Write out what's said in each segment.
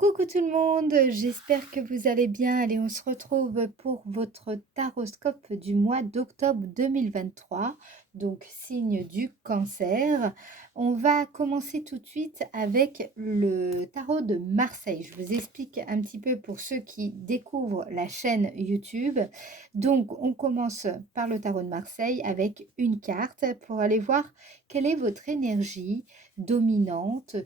Coucou tout le monde, j'espère que vous allez bien. Allez, on se retrouve pour votre taroscope du mois d'octobre 2023, donc signe du cancer. On va commencer tout de suite avec le tarot de Marseille. Je vous explique un petit peu pour ceux qui découvrent la chaîne YouTube. Donc, on commence par le tarot de Marseille avec une carte pour aller voir quelle est votre énergie dominante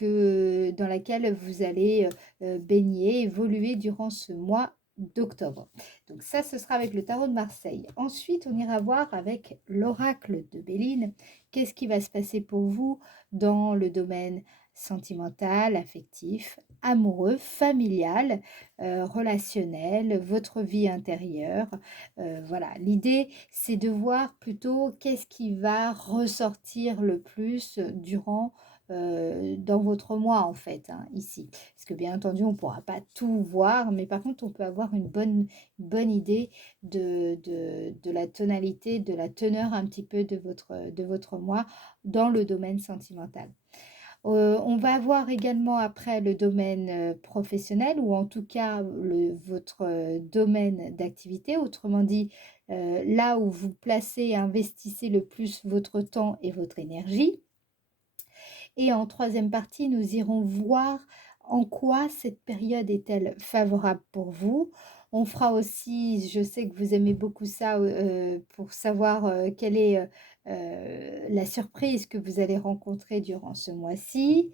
dans laquelle vous allez baigner, évoluer durant ce mois d'octobre. Donc ça, ce sera avec le tarot de Marseille. Ensuite, on ira voir avec l'oracle de Béline, qu'est-ce qui va se passer pour vous dans le domaine sentimental, affectif, amoureux, familial, relationnel, votre vie intérieure. Voilà, l'idée, c'est de voir plutôt qu'est-ce qui va ressortir le plus durant dans votre mois en fait, hein, ici. Parce que bien entendu, on ne pourra pas tout voir, mais par contre, on peut avoir une bonne idée de la tonalité, de la teneur un petit peu de votre mois dans le domaine sentimental. On va avoir également après le domaine professionnel ou en tout cas votre domaine d'activité, autrement dit là où vous placez et investissez le plus votre temps et votre énergie. Et en troisième partie, nous irons voir en quoi cette période est-elle favorable pour vous. On fera aussi, je sais que vous aimez beaucoup ça, pour savoir quelle est la surprise que vous allez rencontrer durant ce mois-ci.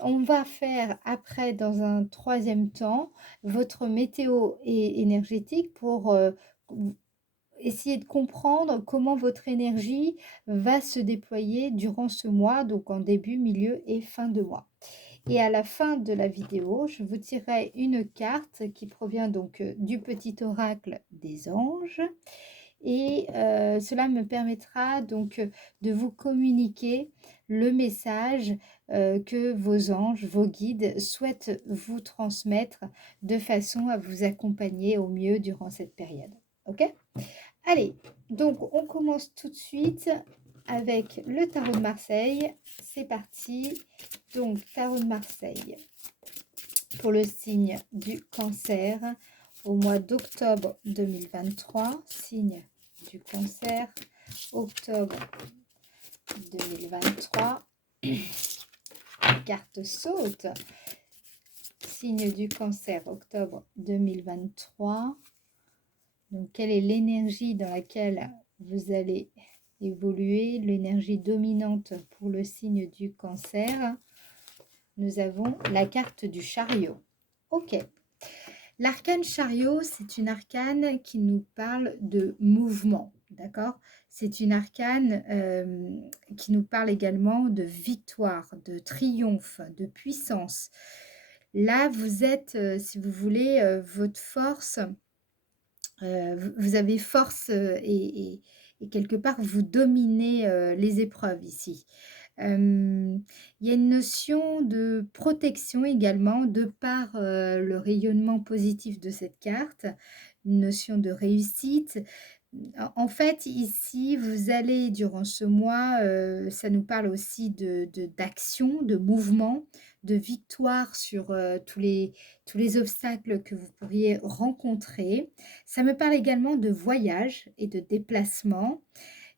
On va faire après, dans un troisième temps, votre météo énergétique pour essayer de comprendre comment votre énergie va se déployer durant ce mois, donc en début, milieu et fin de mois. Et à la fin de la vidéo, je vous tirerai une carte qui provient donc du petit oracle des anges. Et cela me permettra donc de vous communiquer le message que vos anges, vos guides souhaitent vous transmettre de façon à vous accompagner au mieux durant cette période. OK? Allez, donc on commence tout de suite avec le tarot de Marseille. C'est parti. Donc, tarot de Marseille pour le signe du cancer au mois d'octobre 2023. Signe du cancer, octobre 2023. Carte saute. Signe du cancer, octobre 2023. Donc, quelle est l'énergie dans laquelle vous allez évoluer, l'énergie dominante pour le signe du cancer? Nous avons la carte du chariot. Ok. L'arcane chariot, c'est une arcane qui nous parle de mouvement, d'accord? C'est une arcane qui nous parle également de victoire, de triomphe, de puissance. Là, vous êtes, si vous voulez, votre force, vous avez force et quelque part, vous dominez les épreuves ici. Il y a une notion de protection également de par le rayonnement positif de cette carte, une notion de réussite. En fait, ici, vous allez, durant ce mois, ça nous parle aussi d'action, de mouvement, de victoire sur tous les obstacles que vous pourriez rencontrer. Ça me parle également de voyage et de déplacement.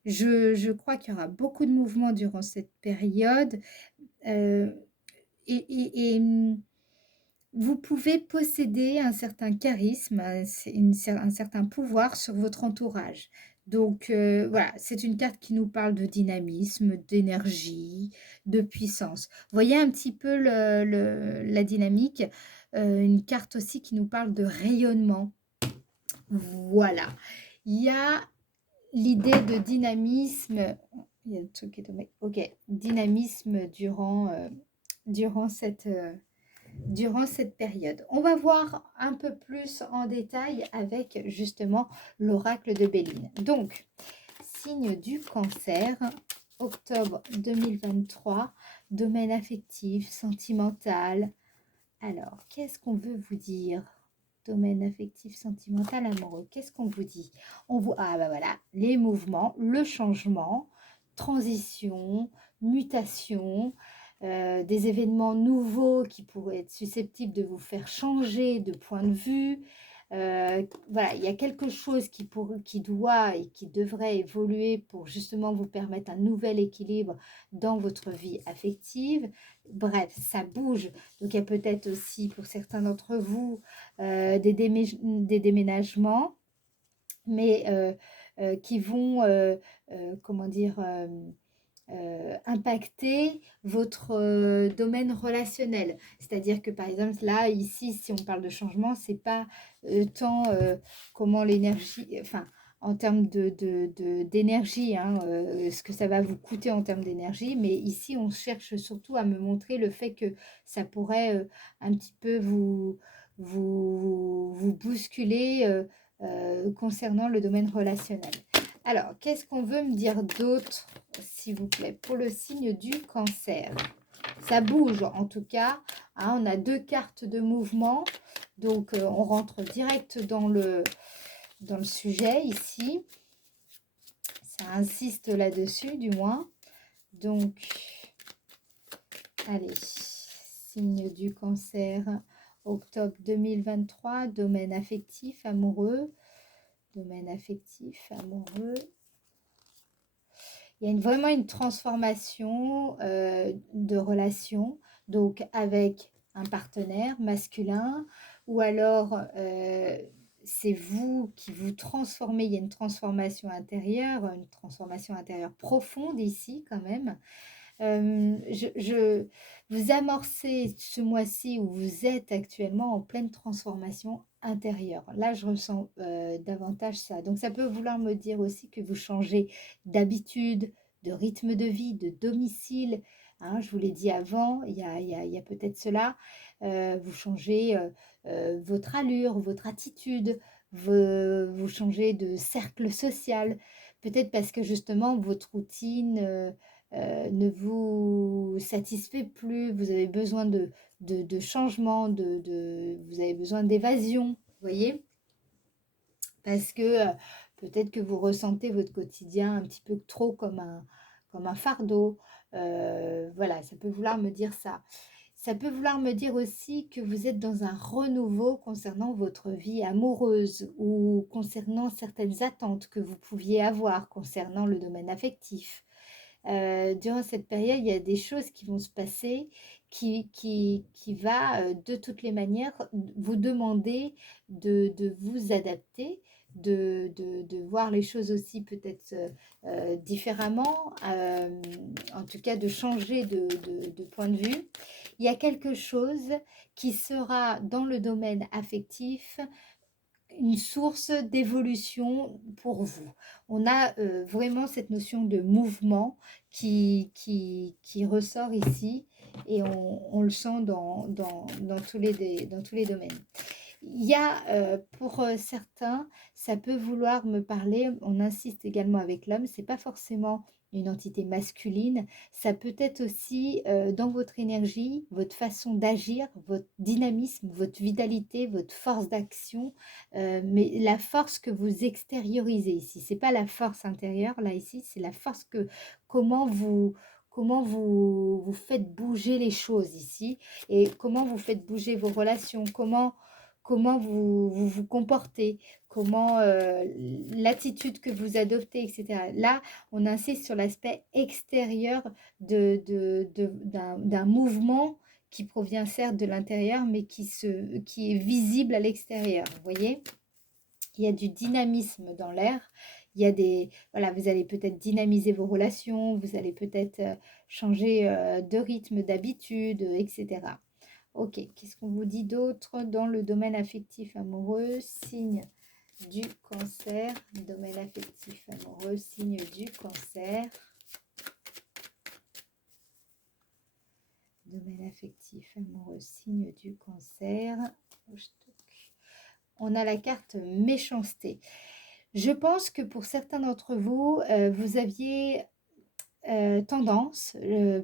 Je crois qu'il y aura beaucoup de mouvements durant cette période. euh, et vous pouvez posséder un certain charisme, un certain pouvoir sur votre entourage. Donc voilà, c'est une carte qui nous parle de dynamisme, d'énergie, de puissance. Voyez un petit peu la dynamique. Une carte aussi qui nous parle de rayonnement. Voilà. Il y a l'idée de dynamisme. Il y a un truc qui est tombé. Ok, dynamisme durant cette période. On va voir un peu plus en détail avec justement l'oracle de Béline. Donc, signe du cancer, octobre 2023, domaine affectif, sentimental. Alors, qu'est-ce qu'on veut vous dire? Domaine affectif, sentimental, amoureux. Qu'est-ce qu'on vous dit? Ah bah voilà, les mouvements, le changement, transition, mutation, des événements nouveaux qui pourraient être susceptibles de vous faire changer de point de vue. Voilà, il y a quelque chose qui doit et qui devrait évoluer pour justement vous permettre un nouvel équilibre dans votre vie affective. Bref, ça bouge. Donc, il y a peut-être aussi pour certains d'entre vous des déménagements, mais qui vont, comment dire, impacter votre domaine relationnel. C'est-à-dire que par exemple, là, ici, si on parle de changement, c'est pas tant comment l'énergie, enfin, en termes d'énergie, hein, ce que ça va vous coûter en termes d'énergie, mais ici, on cherche surtout à me montrer le fait que ça pourrait un petit peu vous bousculer concernant le domaine relationnel. Alors, qu'est-ce qu'on veut me dire d'autre, s'il vous plaît, pour le signe du cancer? Ça bouge en tout cas, hein, on a 2 cartes de mouvement, donc on rentre direct dans le sujet ici. Ça insiste là-dessus du moins. Donc, allez, signe du cancer, octobre 2023, domaine affectif, amoureux. Domaine affectif, amoureux. Il y a vraiment une transformation de relation, donc avec un partenaire masculin, ou alors c'est vous qui vous transformez, il y a une transformation intérieure profonde ici quand même. Vous amorcez ce mois-ci où vous êtes actuellement en pleine transformation intérieure. Là, je ressens davantage ça. Donc, ça peut vouloir me dire aussi que vous changez d'habitude, de rythme de vie, de domicile. Hein, je vous l'ai dit avant, il y a peut-être cela. Vous changez votre allure, votre attitude, vous changez de cercle social. Peut-être parce que justement, votre routine ne vous satisfait plus, vous avez besoin de changement, vous avez besoin d'évasion, vous voyez? Parce que peut-être que vous ressentez votre quotidien un petit peu trop comme un fardeau. Voilà, ça peut vouloir me dire ça. Ça peut vouloir me dire aussi que vous êtes dans un renouveau concernant votre vie amoureuse ou concernant certaines attentes que vous pouviez avoir concernant le domaine affectif. Durant cette période, il y a des choses qui vont se passer qui va de toutes les manières vous demander de vous adapter, de voir les choses aussi peut-être différemment, en tout cas de changer de point de vue. Il y a quelque chose qui sera dans le domaine affectif une source d'évolution pour vous. On a vraiment cette notion de mouvement qui ressort ici et on le sent dans dans tous les domaines. Il y a, pour certains, ça peut vouloir me parler, on insiste également avec l'homme, c'est pas forcément une entité masculine, ça peut être aussi dans votre énergie, votre façon d'agir, votre dynamisme, votre vitalité, votre force d'action, mais la force que vous extériorisez ici. C'est pas la force intérieure, là, ici, c'est la force que, comment vous, vous faites bouger les choses ici et comment vous faites bouger vos relations, comment vous comportez, comment l'attitude que vous adoptez, etc. Là, on insiste sur l'aspect extérieur d'un mouvement qui provient certes de l'intérieur, mais qui est visible à l'extérieur. Vous voyez? Il y a du dynamisme dans l'air. Il y a voilà, vous allez peut-être dynamiser vos relations, vous allez peut-être changer de rythme, d'habitude, etc. Ok, qu'est-ce qu'on vous dit d'autre dans le domaine affectif amoureux? Signe du cancer, domaine affectif amoureux, signe du cancer. Domaine affectif amoureux, signe du cancer. On a la carte méchanceté. Je pense que pour certains d'entre vous, vous aviez tendance,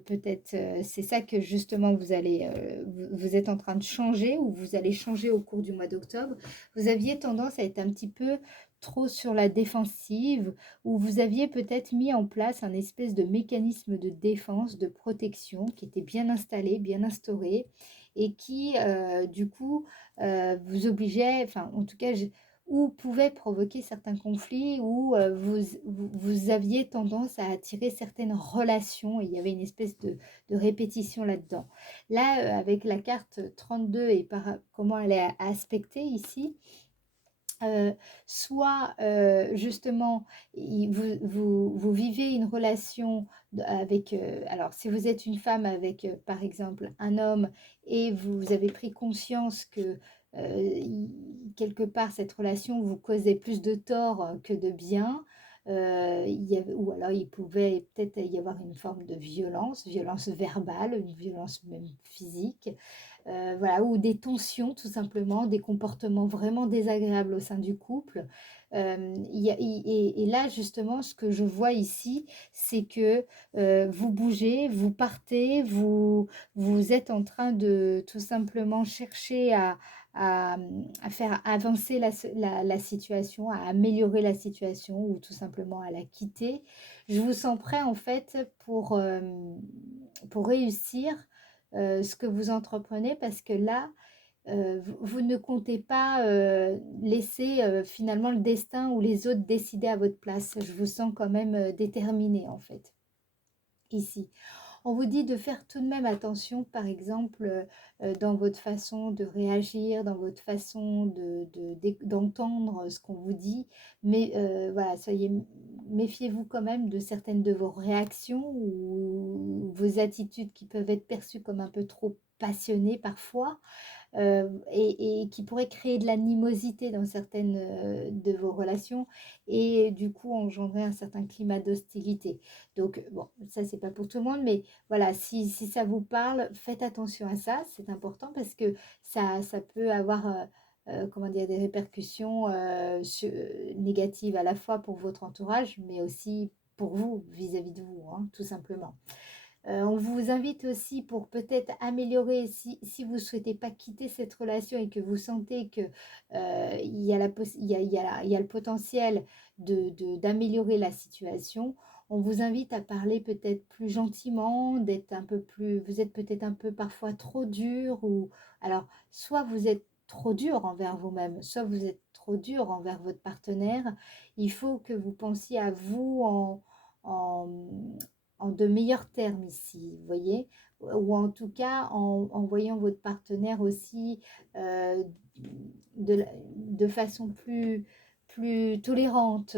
peut-être c'est ça que justement vous êtes en train de changer ou vous allez changer au cours du mois d'octobre. Vous aviez tendance à être un petit peu trop sur la défensive, ou vous aviez peut-être mis en place un espèce de mécanisme de défense, de protection qui était bien installé, bien instauré, et qui, du coup, vous obligeait, enfin, en tout cas, ou pouvait provoquer certains conflits, ou vous aviez tendance à attirer certaines relations, et il y avait une espèce de répétition là-dedans. Là, avec la carte 32 et par comment elle est aspectée ici, soit justement vous vivez une relation avec, alors si vous êtes une femme avec par exemple un homme, et vous avez pris conscience que quelque part cette relation vous causait plus de tort que de bien, ou alors il pouvait peut-être y avoir une forme de violence, violence verbale, une violence même physique, voilà, ou des tensions tout simplement, des comportements vraiment désagréables au sein du couple. Et là justement, ce que je vois ici, c'est que vous bougez, vous partez, vous êtes en train de tout simplement chercher à faire avancer la situation, à améliorer la situation, ou tout simplement à la quitter. Je vous sens prêt en fait pour réussir ce que vous entreprenez, parce que là, vous ne comptez pas laisser finalement le destin ou les autres décider à votre place. Je vous sens quand même déterminé en fait, ici. On vous dit de faire tout de même attention, par exemple, dans votre façon de réagir, dans votre façon d'entendre ce qu'on vous dit. Mais voilà, méfiez-vous quand même de certaines de vos réactions ou vos attitudes qui peuvent être perçues comme un peu trop passionnées parfois, et qui pourrait créer de l'animosité dans certaines de vos relations, et du coup engendrer un certain climat d'hostilité. Donc bon, ça c'est pas pour tout le monde, mais voilà, si ça vous parle, faites attention à ça, c'est important, parce que ça peut avoir comment dire, des répercussions négatives, à la fois pour votre entourage, mais aussi pour vous, vis-à-vis de vous, hein, tout simplement. On vous invite aussi, pour peut-être améliorer, si vous ne souhaitez pas quitter cette relation et que vous sentez que il y a il y a le potentiel d'améliorer la situation, on vous invite à parler peut-être plus gentiment, d'être un peu plus, vous êtes peut-être un peu parfois trop dur, ou alors soit vous êtes trop dur envers vous-même, soit vous êtes trop dur envers votre partenaire. Il faut que vous pensiez à vous en, en de meilleurs termes ici, vous voyez, ou en tout cas en voyant votre partenaire aussi euh, de façon plus tolérante,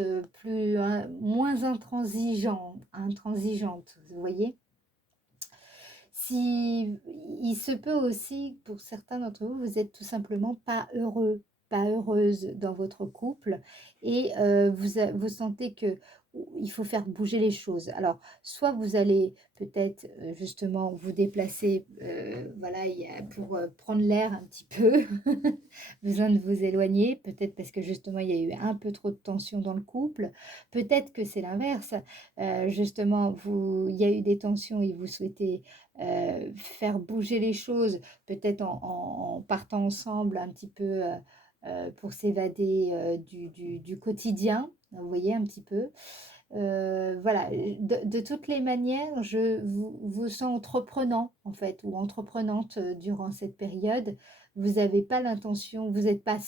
moins intransigeante, vous voyez. Si, il se peut aussi, pour certains d'entre vous, vous êtes tout simplement pas heureux, pas heureuse dans votre couple, et vous sentez que il faut faire bouger les choses. Alors, soit vous allez peut-être justement vous déplacer, voilà, pour prendre l'air un petit peu, besoin de vous éloigner, peut-être parce que justement il y a eu un peu trop de tension dans le couple. Peut-être que c'est l'inverse, justement, il y a eu des tensions et vous souhaitez faire bouger les choses, peut-être en partant ensemble un petit peu pour s'évader du quotidien, vous voyez un petit peu. Voilà, de toutes les manières, je vous sens entreprenant en fait, ou entreprenante durant cette période. Vous n'avez pas l'intention, vous n'êtes pas,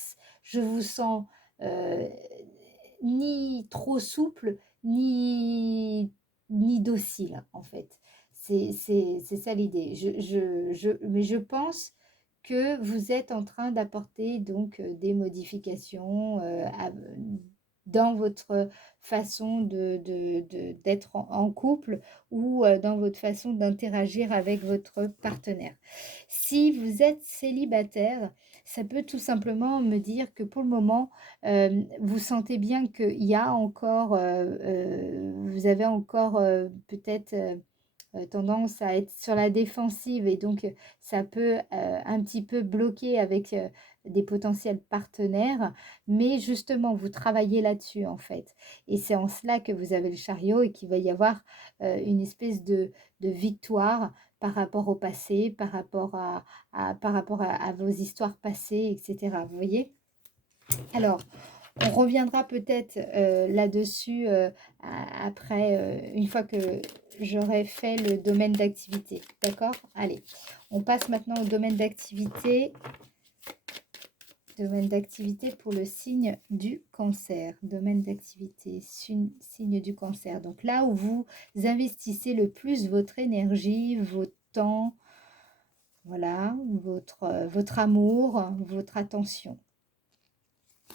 je vous sens euh, ni trop souple, ni docile en fait. C'est ça l'idée. Mais je pense que vous êtes en train d'apporter donc des modifications dans votre façon d'être en couple, ou dans votre façon d'interagir avec votre partenaire. Si vous êtes célibataire, ça peut tout simplement me dire que pour le moment, vous sentez bien qu'il y a encore, vous avez encore peut-être tendance à être sur la défensive, et donc ça peut un petit peu bloquer avec des potentiels partenaires, mais justement vous travaillez là-dessus en fait, et c'est en cela que vous avez le chariot, et qu'il va y avoir une espèce de victoire par rapport au passé, par rapport à vos histoires passées, etc. Vous voyez? Alors, On reviendra peut-être là-dessus après, une fois que j'aurai fait le domaine d'activité. D'accord? Allez, on passe maintenant au domaine d'activité. Domaine d'activité pour le signe du cancer. Domaine d'activité, signe du cancer. Donc là où vous investissez le plus votre énergie, votre temps, voilà, votre amour, votre attention.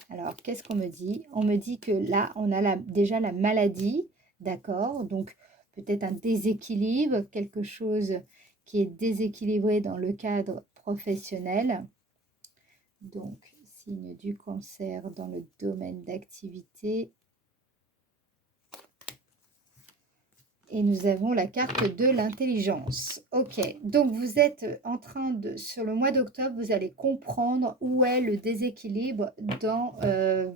Alors, qu'est-ce qu'on me dit? On me dit que là, on a déjà la maladie, d'accord? Donc, peut-être un déséquilibre, quelque chose qui est déséquilibré dans le cadre professionnel. Donc, signe du cancer dans le domaine d'activité. Et nous avons la carte de l'intelligence. Ok, donc vous êtes en train de, sur le mois d'octobre, vous allez comprendre où est le déséquilibre dans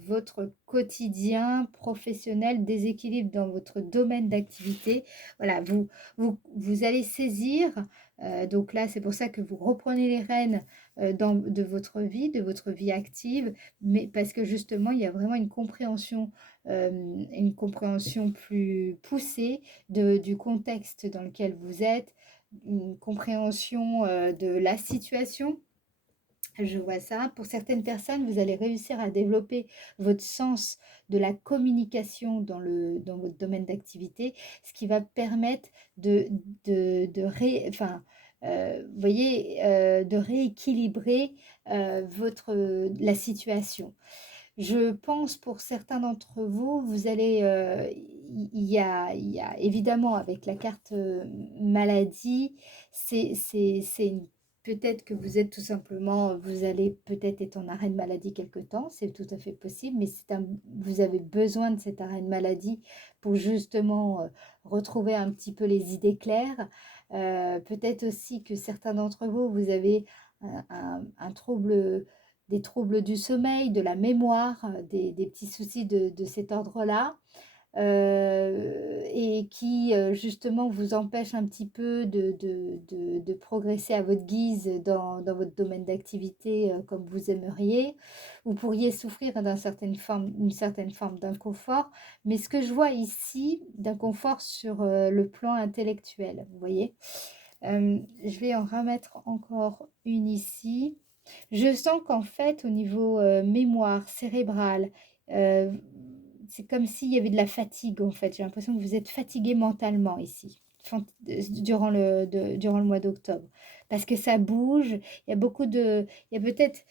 votre quotidien professionnel, déséquilibre dans votre domaine d'activité. Voilà, vous allez saisir, donc là c'est pour ça que vous reprenez les rênes de votre vie active, mais parce que justement il y a vraiment une compréhension plus poussée du contexte dans lequel vous êtes, une compréhension de la situation. Je vois ça. Pour certaines personnes, vous allez réussir à développer votre sens de la communication dans votre domaine d'activité, ce qui va permettre vous voyez, de rééquilibrer la situation. Je pense pour certains d'entre vous, vous allez, il y a évidemment avec la carte maladie, peut-être que vous êtes tout simplement, vous allez peut-être être en arrêt de maladie quelque temps, c'est tout à fait possible, mais vous avez besoin de cet arrêt de maladie pour justement retrouver un petit peu les idées claires. Peut-être aussi que certains d'entre vous, vous avez un trouble, des troubles du sommeil, de la mémoire, des petits soucis de cet ordre-là, et qui justement vous empêchent un petit peu de progresser à votre guise dans votre domaine d'activité comme vous aimeriez. Vous pourriez souffrir une certaine forme d'inconfort, mais ce que je vois ici, d'inconfort sur le plan intellectuel, vous voyez. Je vais en remettre encore une ici. Je sens qu'en fait, au niveau mémoire cérébrale, euh, c'est comme s'il y avait de la fatigue, en fait. J'ai l'impression que vous êtes fatigué mentalement ici, durant le mois d'octobre. Parce que ça bouge, il y a beaucoup de... Il y a peut-être...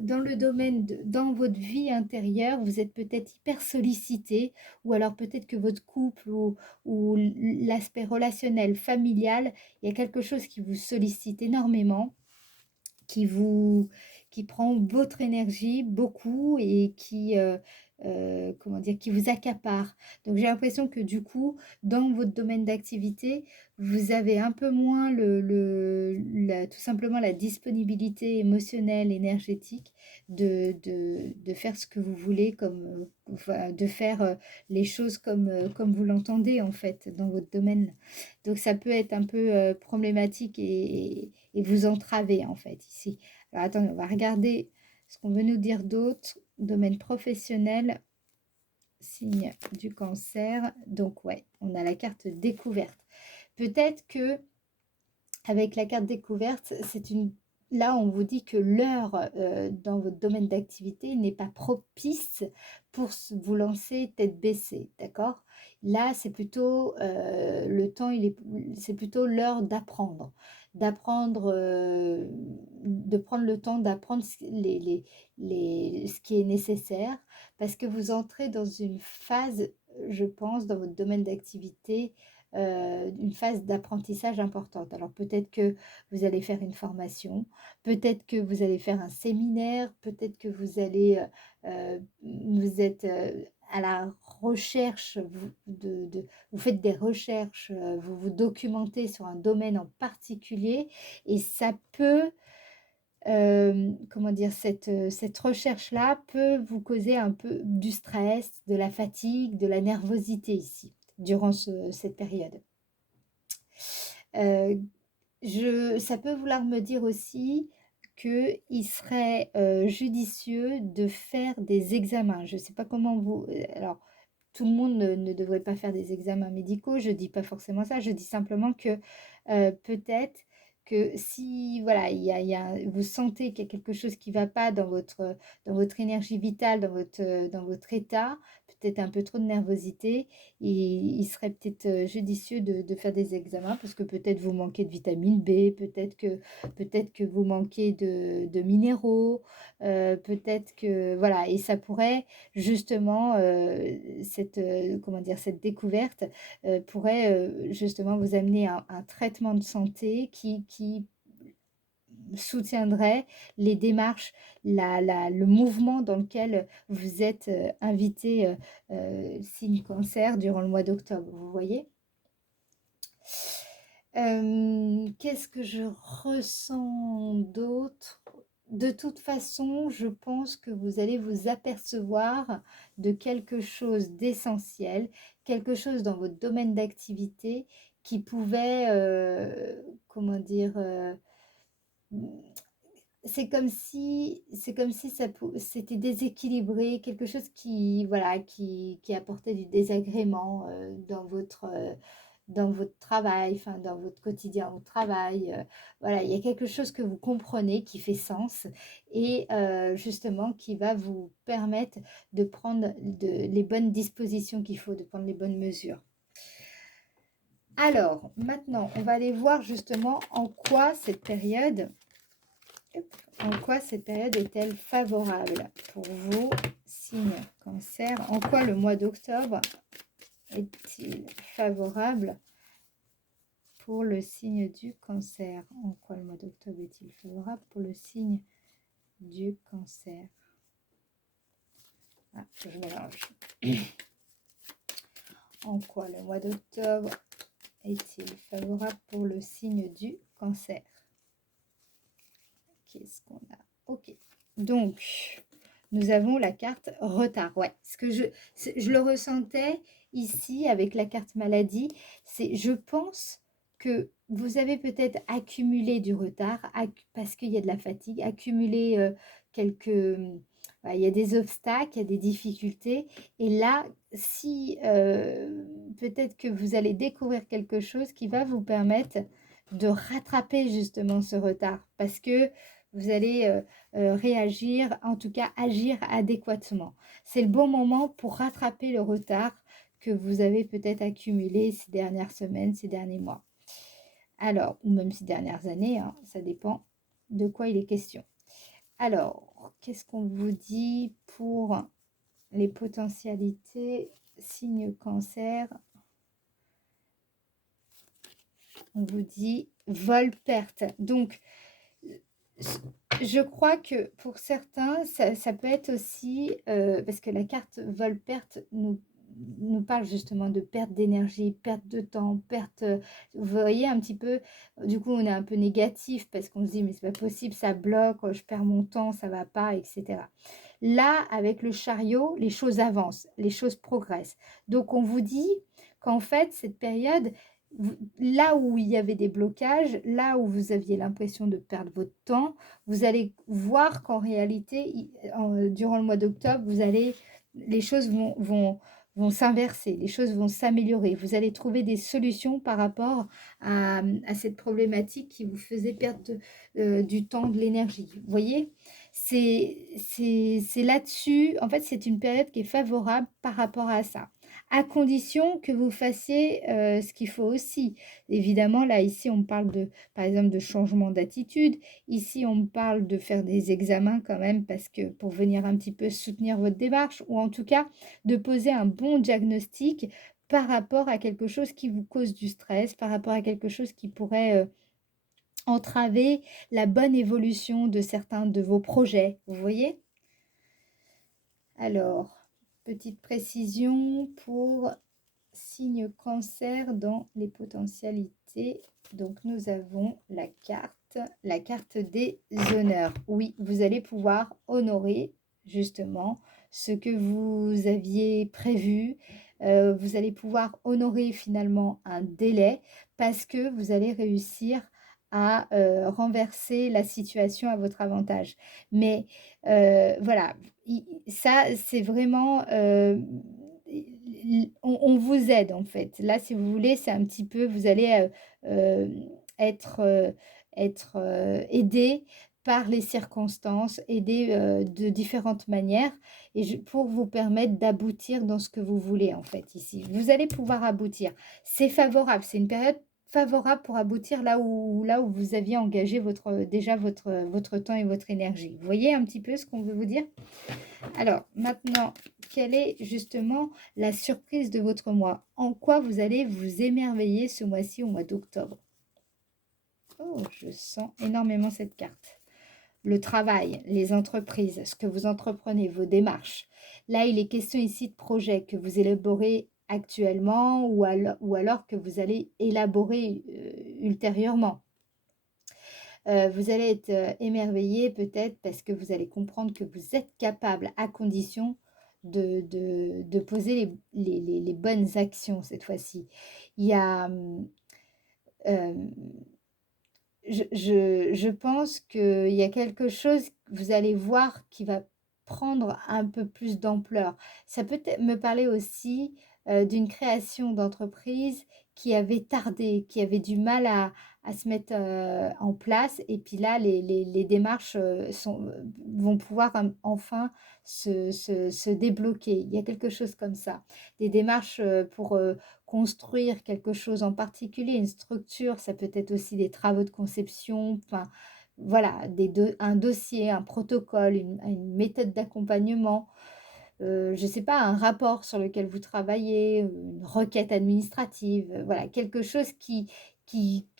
dans le domaine, dans votre vie intérieure, vous êtes peut-être hyper sollicité, ou alors peut-être que votre couple ou l'aspect relationnel, familial, il y a quelque chose qui vous sollicite énormément, qui vous qui prend votre énergie beaucoup et comment dire, qui vous accapare. Donc j'ai l'impression que du coup, dans votre domaine d'activité, vous avez un peu moins tout simplement la disponibilité émotionnelle, énergétique de faire ce que vous voulez, enfin, de faire les choses comme vous l'entendez en fait dans votre domaine. Donc ça peut être un peu problématique et vous entraver en fait ici. Alors attendez, on va regarder ce qu'on veut nous dire d'autre. Domaine professionnel, signe du cancer. Donc ouais, on a la carte découverte. Peut-être que avec la carte découverte, là on vous dit que l'heure dans votre domaine d'activité n'est pas propice pour vous lancer tête baissée, d'accord? Là, c'est plutôt le temps, c'est plutôt l'heure de prendre le temps d'apprendre ce qui est nécessaire, parce que vous entrez dans une phase, je pense, dans votre domaine d'activité, une phase d'apprentissage importante. Alors peut-être que vous allez faire une formation, peut-être que vous allez faire un séminaire, peut-être que vous êtes à la recherche, vous faites des recherches, vous vous documentez sur un domaine en particulier et ça peut, comment dire, cette recherche-là peut vous causer un peu du stress, de la fatigue, de la nervosité ici, durant cette période. Ça peut vouloir me dire aussi qu'il serait judicieux de faire des examens. Je ne sais pas comment vous... alors, tout le monde ne devrait pas faire des examens médicaux, je dis pas forcément ça, je dis simplement que peut-être que si voilà, vous sentez qu'il y a quelque chose qui ne va pas dans votre énergie vitale, dans votre état, peut-être un peu trop de nervosité, il serait peut-être judicieux de faire des examens parce que peut-être vous manquez de vitamine B, peut-être que vous manquez de minéraux, peut-être que voilà, et ça pourrait justement, comment dire, cette découverte pourrait justement vous amener à un traitement de santé qui soutiendrait les démarches, le mouvement dans lequel vous êtes invité, signe cancer, durant le mois d'octobre, vous voyez? Qu'est-ce que je ressens d'autre? De toute façon, je pense que vous allez vous apercevoir de quelque chose d'essentiel, quelque chose dans votre domaine d'activité qui pouvait, comment dire, c'est comme si c'était déséquilibré, quelque chose qui, voilà, qui apportait du désagrément dans votre travail, enfin dans votre quotidien au travail. Voilà, il y a quelque chose que vous comprenez qui fait sens et justement qui va vous permettre de prendre les bonnes dispositions qu'il faut, de prendre les bonnes mesures. Alors, maintenant, on va aller voir justement en quoi cette période est-elle favorable pour vous, signe cancer? En quoi le mois d'octobre est-il favorable pour le signe du cancer? En quoi le mois d'octobre est-il favorable pour le signe du cancer? Ah, je mélange. En quoi le mois d'octobre est-il favorable pour le signe du cancer? Qu'est-ce qu'on a? Ok. Donc, nous avons la carte retard. Ouais, je le ressentais ici avec la carte maladie. Je pense que vous avez peut-être accumulé du retard parce qu'il y a de la fatigue, accumulé il y a des obstacles, il y a des difficultés. Et là, si peut-être que vous allez découvrir quelque chose qui va vous permettre de rattraper justement ce retard parce que vous allez réagir, en tout cas agir adéquatement. C'est le bon moment pour rattraper le retard que vous avez peut-être accumulé ces dernières semaines, ces derniers mois. Alors, ou même ces dernières années, hein, ça dépend de quoi il est question. Alors, qu'est-ce qu'on vous dit pour les potentialités, signe cancer? On vous dit vol-perte. Donc, je crois que pour certains, ça peut être aussi, parce que la carte vol-perte nous parle justement de perte d'énergie, perte de temps, vous voyez un petit peu, du coup on est un peu négatif parce qu'on se dit mais c'est pas possible, ça bloque, je perds mon temps, ça va pas, etc. Là, avec le chariot, les choses avancent, les choses progressent. Donc on vous dit qu'en fait, cette période, là où il y avait des blocages, là où vous aviez l'impression de perdre votre temps, vous allez voir qu'en réalité, durant le mois d'octobre, les choses vont s'inverser, les choses vont s'améliorer. Vous allez trouver des solutions par rapport à cette problématique qui vous faisait perdre du temps, de l'énergie. Vous voyez, c'est là-dessus, en fait, c'est une période qui est favorable par rapport à ça, à condition que vous fassiez ce qu'il faut aussi. Évidemment, là, ici, on parle par exemple, de changement d'attitude. Ici, on me parle de faire des examens quand même parce que pour venir un petit peu soutenir votre démarche ou en tout cas de poser un bon diagnostic par rapport à quelque chose qui vous cause du stress, par rapport à quelque chose qui pourrait entraver la bonne évolution de certains de vos projets. Vous voyez? Alors, petite précision pour signe cancer dans les potentialités. Donc, nous avons la carte des honneurs. Oui, vous allez pouvoir honorer justement ce que vous aviez prévu. Vous allez pouvoir honorer finalement un délai parce que vous allez réussir à renverser la situation à votre avantage. Mais voilà, ça, c'est vraiment, on vous aide en fait. Là, si vous voulez, c'est un petit peu, vous allez être, aidé par les circonstances, aidé de différentes manières et pour vous permettre d'aboutir dans ce que vous voulez en fait ici. Vous allez pouvoir aboutir. C'est favorable, c'est une période favorable pour aboutir là où vous aviez engagé déjà votre temps et votre énergie. Vous voyez un petit peu ce qu'on veut vous dire? Alors maintenant, quelle est justement la surprise de votre mois? En quoi vous allez vous émerveiller ce mois-ci, au mois d'octobre? Oh, je sens énormément cette carte. Le travail, les entreprises, ce que vous entreprenez, vos démarches. Là, il est question ici de projets que vous élaborez actuellement ou alors que vous allez élaborer ultérieurement. Vous allez être émerveillé peut-être parce que vous allez comprendre que vous êtes capable à condition de poser les bonnes actions cette fois-ci. Il y a, je pense qu'il y a quelque chose que vous allez voir qui va prendre un peu plus d'ampleur. Ça peut me parler aussi d'une création d'entreprise qui avait tardé, qui avait du mal à se mettre en place. Et puis là, les démarches vont pouvoir enfin se débloquer. Il y a quelque chose comme ça. Des démarches pour construire quelque chose en particulier, une structure, ça peut être aussi des travaux de conception, enfin voilà, un dossier, un protocole, une méthode d'accompagnement, je ne sais pas, un rapport sur lequel vous travaillez, une requête administrative, voilà, quelque chose qui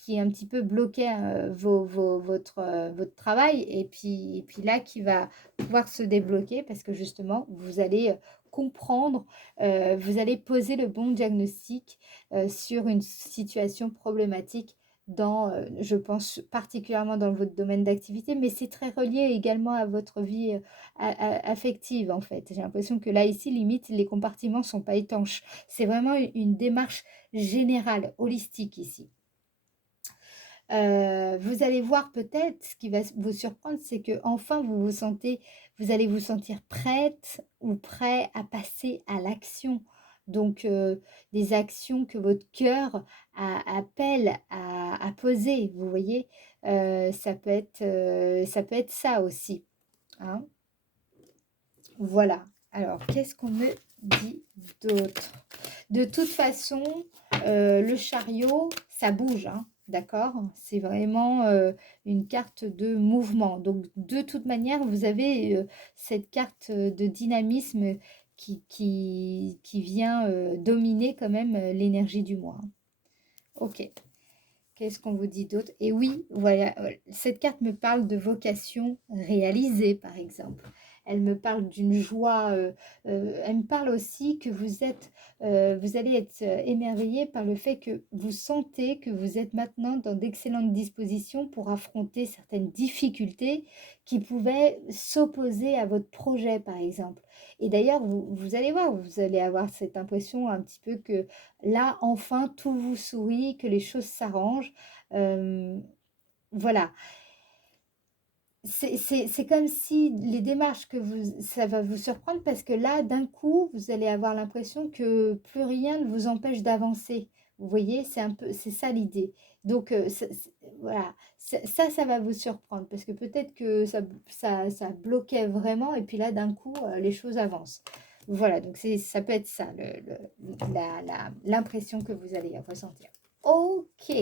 est un petit peu bloqué votre travail et puis là qui va pouvoir se débloquer parce que justement vous allez comprendre, vous allez poser le bon diagnostic sur une situation problématique je pense particulièrement dans votre domaine d'activité, mais c'est très relié également à votre vie affective en fait. J'ai l'impression que là ici, limite, les compartiments sont pas étanches. C'est vraiment une démarche générale, holistique ici. Vous allez voir peut-être, ce qui va vous surprendre, c'est que enfin vous allez vous sentir prête ou prêt à passer à l'action. Donc, des actions que votre cœur appelle à poser, vous voyez? Ça peut être ça aussi, hein. Voilà. Alors, qu'est-ce qu'on me dit d'autre? De toute façon, le chariot, ça bouge, hein, d'accord? C'est vraiment une carte de mouvement. Donc, de toute manière, vous avez cette carte de dynamisme qui vient dominer quand même l'énergie du mois, hein. Ok. Qu'est-ce qu'on vous dit d'autre? Et oui, voilà, cette carte me parle de vocation réalisée, par exemple. Elle me parle d'une joie, elle me parle aussi que vous allez être émerveillé par le fait que vous sentez que vous êtes maintenant dans d'excellentes dispositions pour affronter certaines difficultés qui pouvaient s'opposer à votre projet, par exemple. Et d'ailleurs, vous allez voir, vous allez avoir cette impression un petit peu que là, enfin, tout vous sourit, que les choses s'arrangent. Voilà. C'est comme si les démarches ça va vous surprendre parce que là, d'un coup, vous allez avoir l'impression que plus rien ne vous empêche d'avancer. Vous voyez, c'est ça l'idée. Donc, voilà, ça va vous surprendre parce que peut-être que ça bloquait vraiment et puis là, d'un coup, les choses avancent. Voilà, donc ça peut être ça, l'impression que vous allez ressentir. Ok,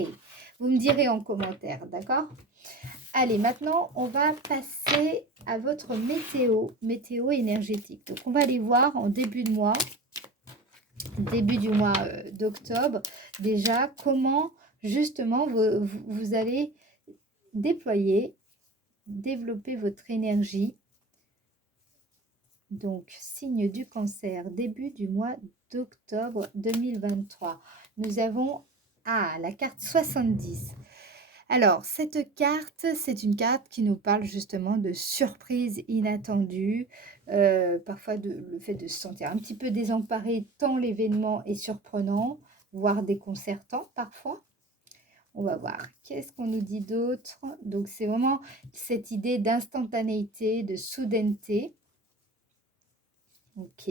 vous me direz en commentaire, d'accord? Allez, maintenant, on va passer à votre météo énergétique. Donc, on va aller voir en début du mois d'octobre, déjà, comment justement vous allez développer votre énergie. Donc, signe du cancer, début du mois d'octobre 2023. Nous avons la carte 70. Alors, cette carte, c'est une carte qui nous parle justement de surprises inattendues, parfois le fait de se sentir un petit peu désemparé tant l'événement est surprenant, voire déconcertant parfois. On va voir. Qu'est-ce qu'on nous dit d'autre? Donc, c'est vraiment cette idée d'instantanéité, de soudaineté. Ok.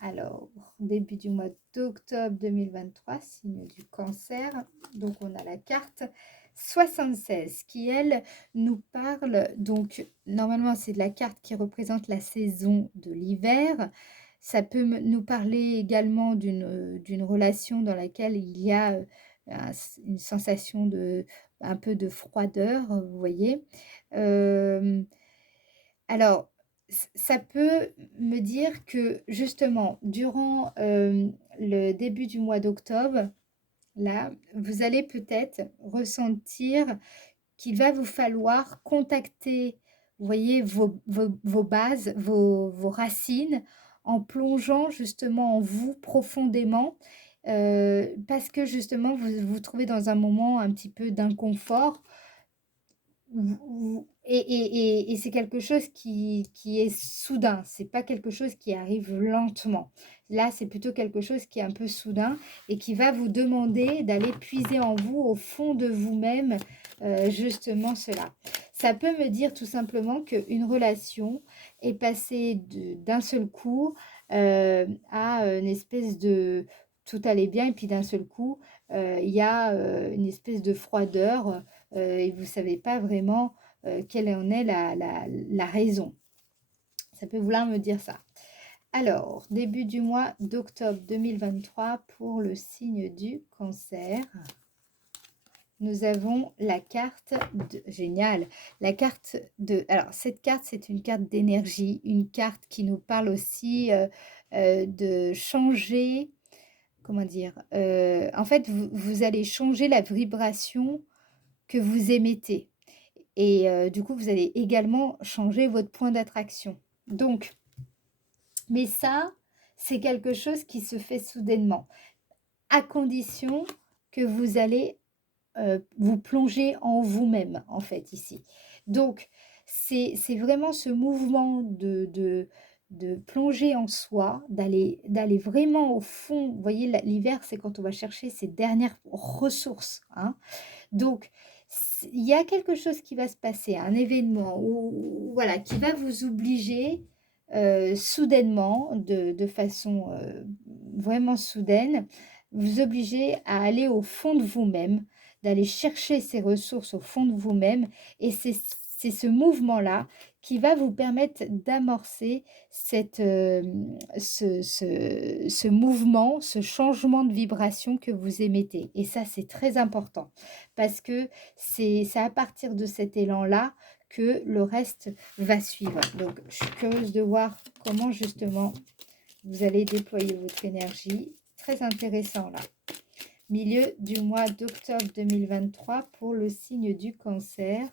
Alors, début du mois d'octobre 2023, signe du cancer. Donc, on a la carte 76 qui, elle, nous parle. Donc, normalement, c'est de la carte qui représente la saison de l'hiver. Ça peut nous parler également d'une relation dans laquelle il y a une sensation de un peu de froideur, vous voyez. Euh, alors, ça peut me dire que justement, durant le début du mois d'octobre, là, vous allez peut-être ressentir qu'il va vous falloir contacter, vous voyez, vos bases, vos racines, en plongeant justement en vous profondément, parce que justement, vous vous trouvez dans un moment un petit peu d'inconfort et c'est quelque chose qui est soudain, c'est pas quelque chose qui arrive lentement. Là, c'est plutôt quelque chose qui est un peu soudain et qui va vous demander d'aller puiser en vous, au fond de vous-même, justement cela. Ça peut me dire tout simplement qu'une relation est passée d'un seul coup à une espèce de tout allait bien et puis d'un seul coup, il y a une espèce de froideur et vous ne savez pas vraiment quelle en est la raison. Ça peut vouloir me dire ça. Alors, début du mois d'octobre 2023 pour le signe du cancer. Nous avons la carte génial, la carte de... Alors, cette carte, c'est une carte d'énergie, une carte qui nous parle aussi de changer, comment dire, en fait, vous allez changer la vibration que vous émettez. Et du coup, vous allez également changer votre point d'attraction. Donc, mais ça, c'est quelque chose qui se fait soudainement, à condition que vous allez vous plonger en vous-même, en fait, ici. Donc, c'est vraiment ce mouvement de plonger en soi, d'aller vraiment au fond. Vous voyez, l'hiver, c'est quand on va chercher ses dernières ressources, hein. Donc, il y a quelque chose qui va se passer, un événement voilà, qui va vous obliger soudainement, de façon vraiment soudaine, vous obliger à aller au fond de vous-même, d'aller chercher ces ressources au fond de vous-même. Et c'est ce mouvement-là qui va vous permettre d'amorcer ce mouvement, ce changement de vibration que vous émettez. Et ça, c'est très important parce que c'est à partir de cet élan-là que le reste va suivre. Donc, je suis curieuse de voir comment justement vous allez déployer votre énergie. Très intéressant là. Milieu du mois d'octobre 2023 pour le signe du cancer.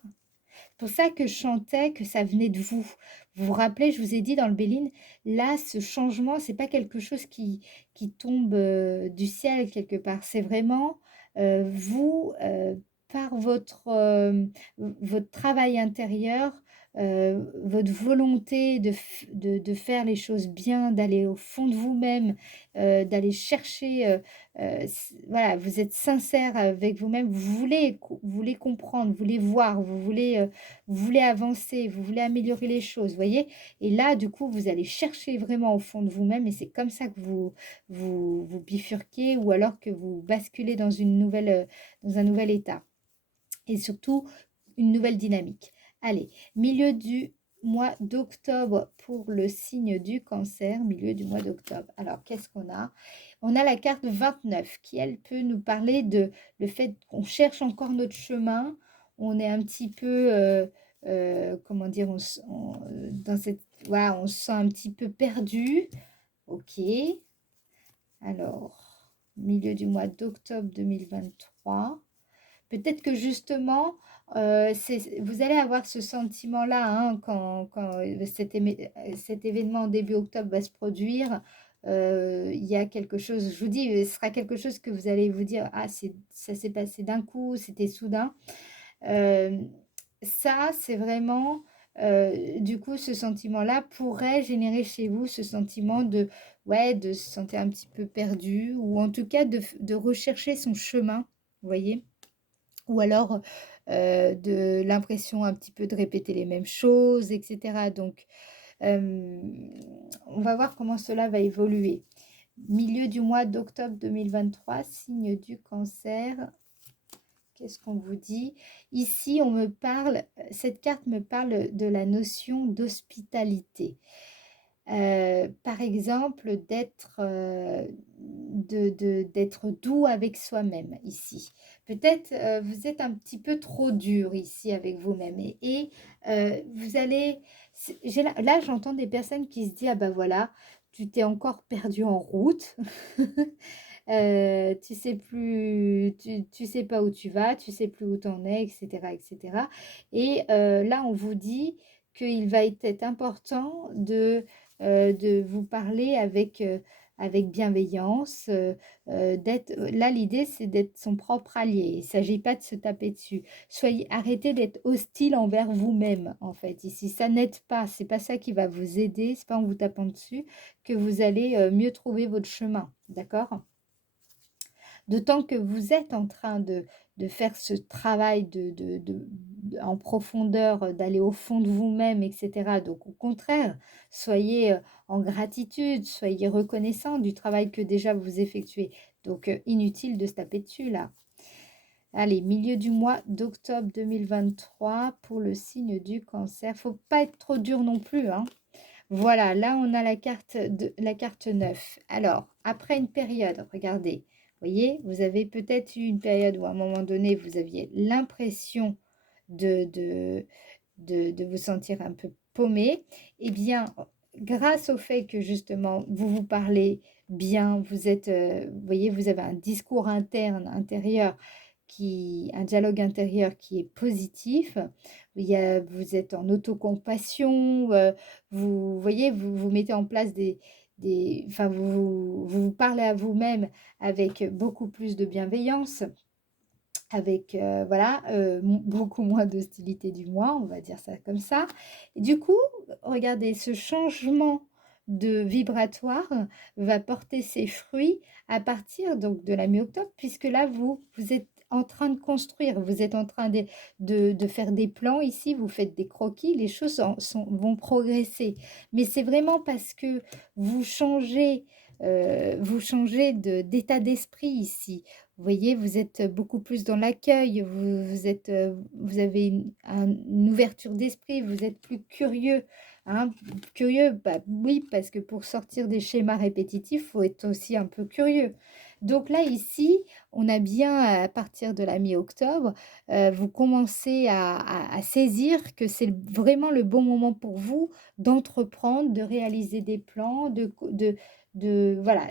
C'est pour ça que je chantais que ça venait de vous. Vous vous rappelez, je vous ai dit dans le Béline, là, ce changement, c'est pas quelque chose qui tombe du ciel quelque part. C'est vraiment vous, par votre travail intérieur, votre volonté de faire les choses bien, d'aller au fond de vous-même, d'aller chercher, voilà, vous êtes sincère avec vous-même, vous voulez comprendre, vous voulez voir, vous voulez avancer, vous voulez améliorer les choses, voyez? Et là, du coup, vous allez chercher vraiment au fond de vous-même et c'est comme ça que vous bifurquez ou alors que vous basculez dans un nouvel état et surtout une nouvelle dynamique. Allez, milieu du mois d'octobre pour le signe du cancer, milieu du mois d'octobre. Alors, qu'est-ce qu'on a? On a la carte 29 qui, elle, peut nous parler de le fait qu'on cherche encore notre chemin. On est un petit peu, comment dire, dans cette, voilà, on se sent un petit peu perdu. Ok. Alors, milieu du mois d'octobre 2023. Peut-être que justement, vous allez avoir ce sentiment-là hein, quand cet événement en début octobre va se produire. Il y a quelque chose, je vous dis, ce sera quelque chose que vous allez vous dire, ah, ça s'est passé d'un coup, c'était soudain. Euh, Ça, c'est vraiment, du coup, ce sentiment-là pourrait générer chez vous ce sentiment ouais, de se sentir un petit peu perdu ou en tout cas de rechercher son chemin, vous voyez? ou alors de l'impression un petit peu de répéter les mêmes choses, etc. Donc, on va voir comment cela va évoluer. Milieu du mois d'octobre 2023, signe du cancer. Qu'est-ce qu'on vous dit? Ici, on me parle, cette carte me parle de la notion d'hospitalité. Par exemple, d'être doux avec soi-même ici. Peut-être vous êtes un petit peu trop dur ici avec vous-même vous allez, là j'entends des personnes qui se disent ah ben voilà, tu t'es encore perdu en route. Tu sais plus, tu sais pas où tu vas, tu sais plus où t'en es, etc., etc. Là, on vous dit qu'il va être important de vous parler avec bienveillance, là, l'idée, c'est d'être son propre allié. Il ne s'agit pas de se taper dessus. Arrêtez d'être hostile envers vous-même, en fait. Ici, ça n'aide pas. C'est pas ça qui va vous aider. C'est pas en vous tapant dessus que vous allez mieux trouver votre chemin. D'accord? D'autant que vous êtes en train de faire ce travail en profondeur, d'aller au fond de vous-même, etc. Donc au contraire, soyez en gratitude, soyez reconnaissant du travail que déjà vous effectuez. Donc inutile de se taper dessus là. Allez, milieu du mois d'octobre 2023 pour le signe du cancer. Faut pas être trop dur non plus, hein. Voilà, là on a la carte 9. Alors, après une période, regardez, voyez, vous avez peut-être eu une période où à un moment donné, vous aviez l'impression de, de, de vous sentir un peu paumé. Eh bien, grâce au fait que justement, vous vous parlez bien, vous voyez, vous avez un discours intérieur, un dialogue intérieur qui est positif. Vous êtes en autocompassion, vous voyez, vous mettez en place enfin, vous parlez à vous-même avec beaucoup plus de bienveillance, avec voilà, beaucoup moins d'hostilité du moins, on va dire ça comme ça. Et du coup, regardez, ce changement de vibratoire va porter ses fruits à partir donc de la mi-octobre, puisque là, vous êtes en train de construire, vous êtes en train de faire des plans ici, vous faites des croquis, les choses vont progresser. Mais c'est vraiment parce que vous changez d'état d'esprit ici. Vous voyez, vous êtes beaucoup plus dans l'accueil, vous avez une ouverture d'esprit, vous êtes plus curieux. Hein. Curieux, bah oui, parce que pour sortir des schémas répétitifs, il faut être aussi un peu curieux. Donc là, ici, on a bien, à partir de la mi-octobre, vous commencez à saisir que c'est vraiment le bon moment pour vous d'entreprendre, de réaliser des plans, voilà,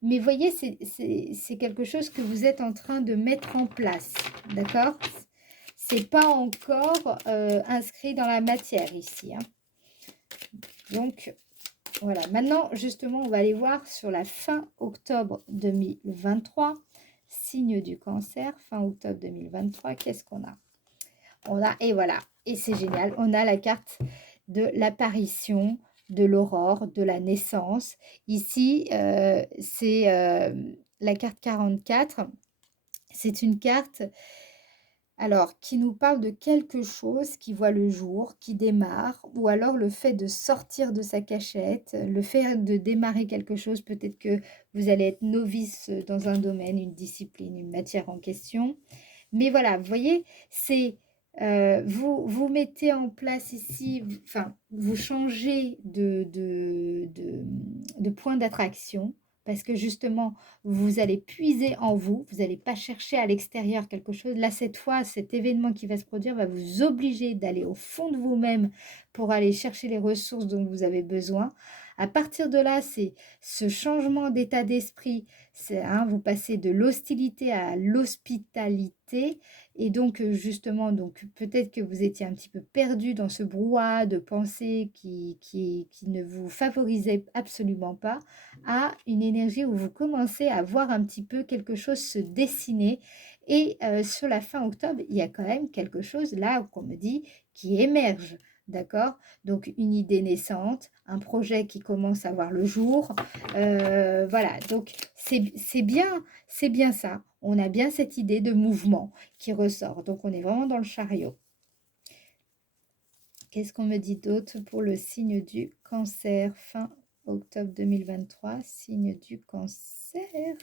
mais voyez, c'est quelque chose que vous êtes en train de mettre en place, d'accord? C'est pas encore inscrit dans la matière ici, hein. Donc, voilà. Maintenant, justement, on va aller voir sur la fin octobre 2023, signe du cancer, fin octobre 2023, qu'est-ce qu'on a? Et voilà, et c'est génial, on a la carte de l'apparition, de l'aurore, de la naissance. Ici, c'est la carte 44. C'est une carte alors qui nous parle de quelque chose qui voit le jour, qui démarre, ou alors le fait de sortir de sa cachette, le fait de démarrer quelque chose. Peut-être que vous allez être novice dans un domaine, une discipline, une matière en question. Mais voilà, vous voyez, vous mettez en place ici, enfin, vous changez de point d'attraction parce que justement, vous allez puiser en vous, vous n'allez pas chercher à l'extérieur quelque chose. Là, cette fois, cet événement qui va se produire va vous obliger d'aller au fond de vous-même pour aller chercher les ressources dont vous avez besoin. À partir de là, c'est ce changement d'état d'esprit. Vous passez de l'hostilité à l'hospitalité. Et donc, justement, donc peut-être que vous étiez un petit peu perdu dans ce brouhaha de pensées qui ne vous favorisait absolument pas, à une énergie où vous commencez à voir un petit peu quelque chose se dessiner. Et sur la fin octobre, il y a quand même quelque chose là qu'on me dit qui émerge. d'accord? Donc une idée naissante, un projet qui commence à voir le jour, voilà, donc c'est bien ça. On a bien cette idée de mouvement qui ressort, donc on est vraiment dans le chariot. Qu'est-ce qu'on me dit d'autre pour le signe du cancer? Fin octobre 2023, signe du cancer.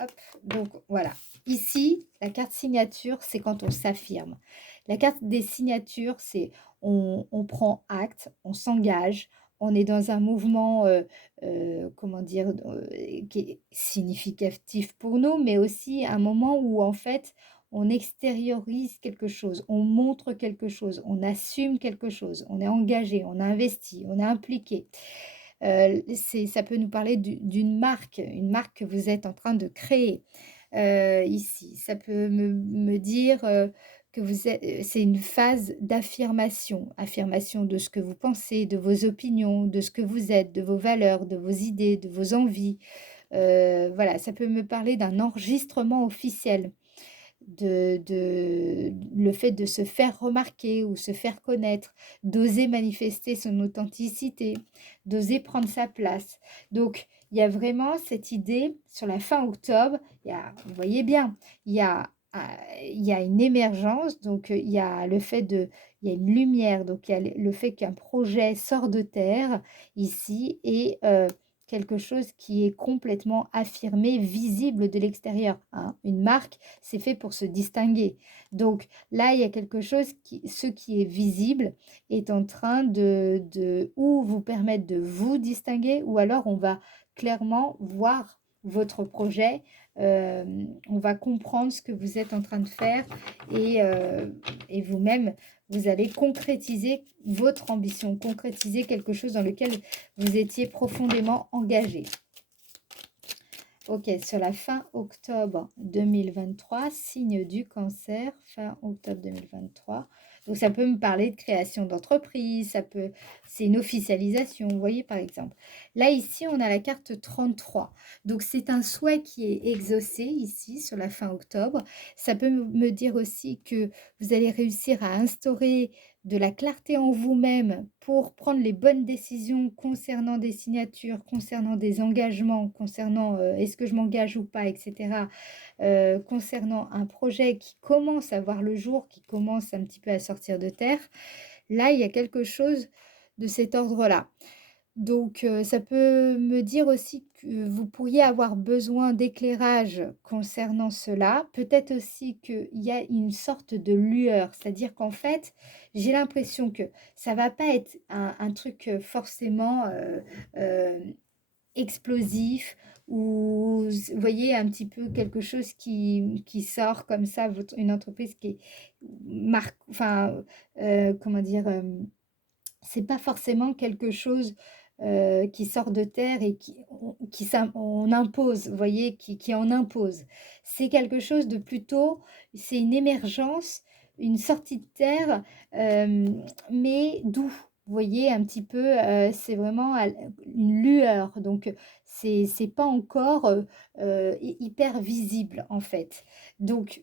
Hop, donc voilà. Ici, la carte signature, c'est quand on s'affirme. La carte des signatures, c'est on prend acte, on s'engage, on est dans un mouvement, comment dire, qui est significatif pour nous, mais aussi un moment où en fait, on extériorise quelque chose, on montre quelque chose, on assume quelque chose, on est engagé, on a investi, on est impliqué. Ça peut nous parler d'une marque, une marque que vous êtes en train de créer ici. Ça peut me dire que c'est une phase d'affirmation, affirmation de ce que vous pensez, de vos opinions, de ce que vous êtes, de vos valeurs, de vos idées, de vos envies. Voilà, ça peut me parler d'un enregistrement officiel le fait de se faire remarquer ou se faire connaître, d'oser manifester son authenticité, d'oser prendre sa place. Donc, il y a vraiment cette idée sur la fin octobre, vous voyez bien, il y a, il y a une émergence, donc il y a le fait il y a une lumière, donc il y a le fait qu'un projet sort de terre ici et quelque chose qui est complètement affirmé, visible de l'extérieur, hein. Une marque, c'est fait pour se distinguer. Donc là, il y a quelque chose ce qui est visible est en train ou vous permettre de vous distinguer, ou alors on va clairement voir votre projet, on va comprendre ce que vous êtes en train de faire et vous-même, vous allez concrétiser votre ambition, concrétiser quelque chose dans lequel vous étiez profondément engagé. Ok, sur la fin octobre 2023, signe du cancer, fin octobre 2023. Donc ça peut me parler de création d'entreprise, c'est une officialisation, vous voyez par exemple. Là ici, on a la carte 33. Donc c'est un souhait qui est exaucé ici sur la fin octobre. Ça peut me dire aussi que vous allez réussir à instaurer de la clarté en vous-même pour prendre les bonnes décisions concernant des signatures, concernant des engagements, concernant est-ce que je m'engage ou pas, etc. Concernant un projet qui commence à voir le jour, qui commence un petit peu à sortir de terre. Là, il y a quelque chose de cet ordre-là. Donc, ça peut me dire aussi que vous pourriez avoir besoin d'éclairage concernant cela. Peut-être aussi qu'il y a une sorte de lueur, c'est-à-dire qu'en fait, j'ai l'impression que ça va pas être un truc forcément explosif ou, vous voyez, un petit peu quelque chose qui sort comme ça, une entreprise qui est enfin, comment dire, c'est pas forcément quelque chose qui sort de terre et on impose, vous voyez, qui en impose. C'est quelque chose de plutôt, c'est une émergence, une sortie de terre, mais doux. Vous voyez un petit peu, c'est vraiment une lueur, donc c'est pas encore hyper visible en fait. Donc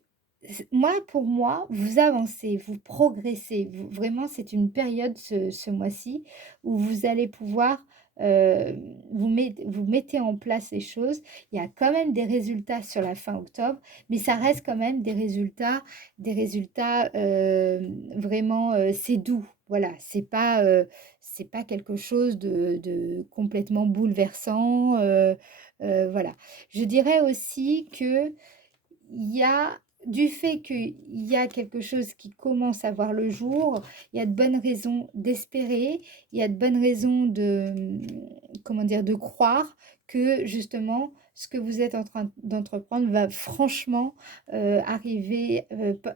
pour moi, vous avancez, vous progressez. Vraiment, c'est une période ce mois-ci où vous allez pouvoir, vous mettez en place les choses. Il y a quand même des résultats sur la fin octobre, mais ça reste quand même des résultats vraiment, c'est doux. Voilà, c'est pas quelque chose de complètement bouleversant. Voilà. Je dirais aussi que il y a du fait qu'il y a quelque chose qui commence à voir le jour, il y a de bonnes raisons d'espérer, il y a de bonnes raisons comment dire, de croire que justement ce que vous êtes en train d'entreprendre va franchement arriver,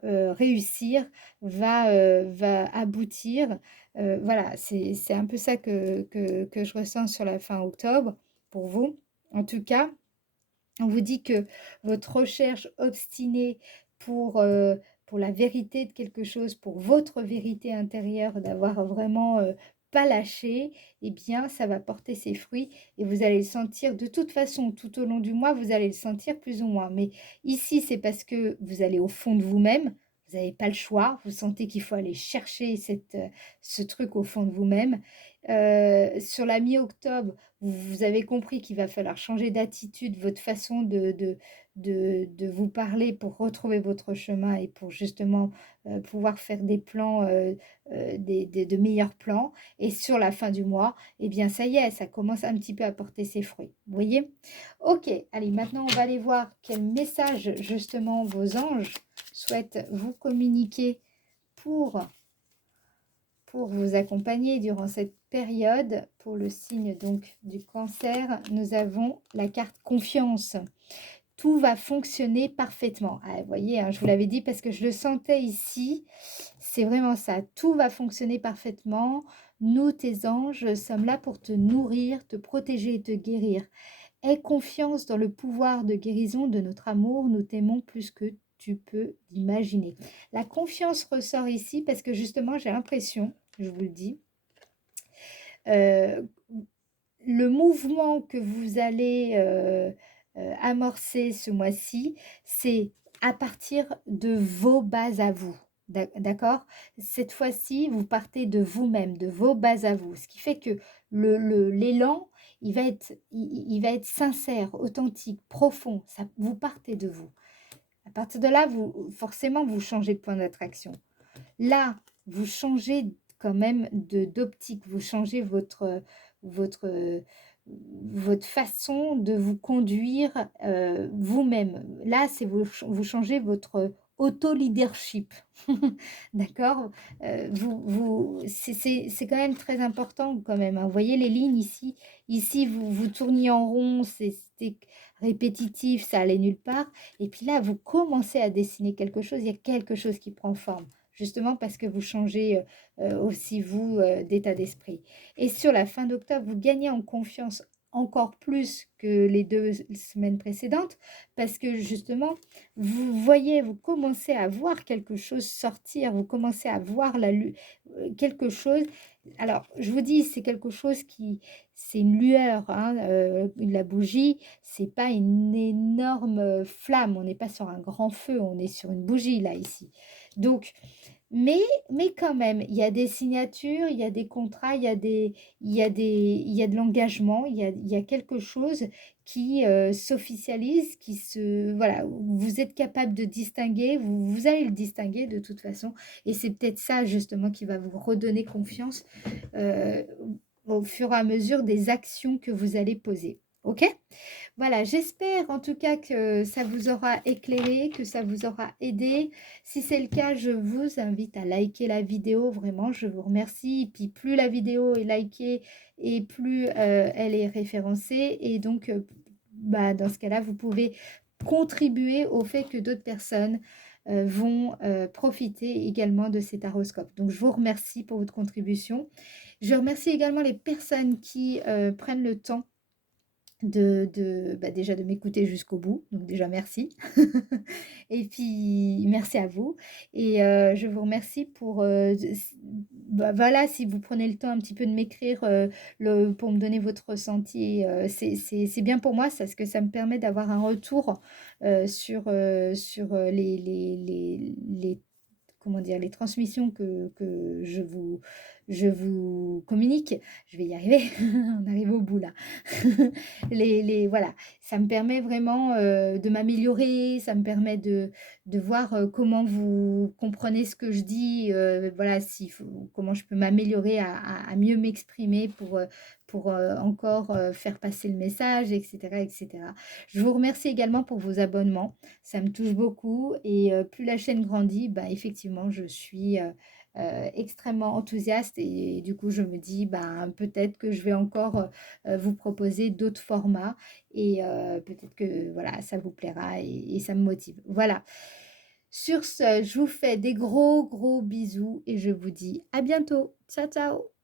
réussir, va aboutir. Voilà, c'est un peu ça que je ressens sur la fin octobre pour vous. En tout cas, on vous dit que votre recherche obstinée pour, pour la vérité de quelque chose, pour votre vérité intérieure, d'avoir vraiment, pas lâché, eh bien, ça va porter ses fruits et vous allez le sentir de toute façon, tout au long du mois, vous allez le sentir plus ou moins. Mais ici, c'est parce que vous allez au fond de vous-même, vous n'avez pas le choix, vous sentez qu'il faut aller chercher ce truc au fond de vous-même. Sur la mi-octobre, vous avez compris qu'il va falloir changer d'attitude, votre façon de vous parler pour retrouver votre chemin et pour justement pouvoir faire des plans, de meilleurs plans. Et sur la fin du mois, eh bien ça y est, ça commence un petit peu à porter ses fruits. Vous voyez? Ok, allez, maintenant on va aller voir quel message justement vos anges souhaitent vous communiquer pour vous accompagner durant cette période. Pour le signe donc du cancer, nous avons la carte confiance. Tout va fonctionner parfaitement. Ah, vous voyez, hein, je vous l'avais dit parce que je le sentais ici. C'est vraiment ça. Tout va fonctionner parfaitement. Nous, tes anges, sommes là pour te nourrir, te protéger et te guérir. Aie confiance dans le pouvoir de guérison de notre amour. Nous t'aimons plus que tu peux l'imaginer. La confiance ressort ici parce que justement, j'ai l'impression, je vous le dis, euh, le mouvement que vous allez amorcer ce mois-ci, c'est à partir de vos bases à vous. D'accord? Cette fois-ci, vous partez de vous-même, de vos bases à vous. Ce qui fait que l'élan, il va être sincère, authentique, profond. Ça, vous partez de vous. À partir de là, forcément, vous changez de point d'attraction. Là, vous changez quand même d'optique, vous changez votre, votre façon de vous conduire vous-même. Là, c'est vous changez votre auto-leadership. D'accord? C'est quand même très important quand même, hein. Vous voyez les lignes ici? Ici, vous tourniez en rond, c'était répétitif, ça allait nulle part. Et puis là, vous commencez à dessiner quelque chose, il y a quelque chose qui prend forme. Justement parce que vous changez aussi, vous, d'état d'esprit. Et sur la fin d'octobre, vous gagnez en confiance encore plus que les 2 semaines précédentes, parce que justement, vous voyez, vous commencez à voir quelque chose sortir, vous commencez à voir quelque chose. Alors, je vous dis, c'est quelque chose c'est une lueur, hein, la bougie, c'est pas une énorme flamme, on n'est pas sur un grand feu, on est sur une bougie là, ici. Donc, mais, mais quand même, il y a des signatures, il y a des contrats, il y a de l'engagement, il y a quelque chose qui s'officialise, voilà, vous êtes capable de distinguer, vous allez le distinguer de toute façon, et c'est peut-être ça justement qui va vous redonner confiance euh, au fur et à mesure des actions que vous allez poser. OK? Voilà, j'espère en tout cas que ça vous aura éclairé, que ça vous aura aidé. Si c'est le cas, je vous invite à liker la vidéo. Vraiment, je vous remercie. Et puis, plus la vidéo est likée et plus elle est référencée. Et donc, dans ce cas-là, vous pouvez contribuer au fait que d'autres personnes vont profiter également de cet horoscope. Donc, je vous remercie pour votre contribution. Je remercie également les personnes qui prennent le temps déjà de m'écouter jusqu'au bout, donc déjà merci. Et puis merci à vous et je vous remercie pour, voilà, si vous prenez le temps un petit peu de m'écrire, pour me donner votre ressenti, c'est bien pour moi, parce que ça me permet d'avoir un retour, sur les comment dire? Les transmissions que je vous communique. Je vais y arriver, on arrive au bout là. Voilà, ça me permet vraiment de m'améliorer, ça me permet de voir comment vous comprenez ce que je dis, voilà, comment je peux m'améliorer à mieux m'exprimer pour encore faire passer le message, etc., etc. Je vous remercie également pour vos abonnements, ça me touche beaucoup et plus la chaîne grandit, effectivement, je suis extrêmement enthousiaste et du coup, je me dis, peut-être que je vais encore vous proposer d'autres formats et peut-être que voilà, ça vous plaira et ça me motive. Voilà. Sur ce, je vous fais des gros bisous et je vous dis à bientôt. Ciao, ciao!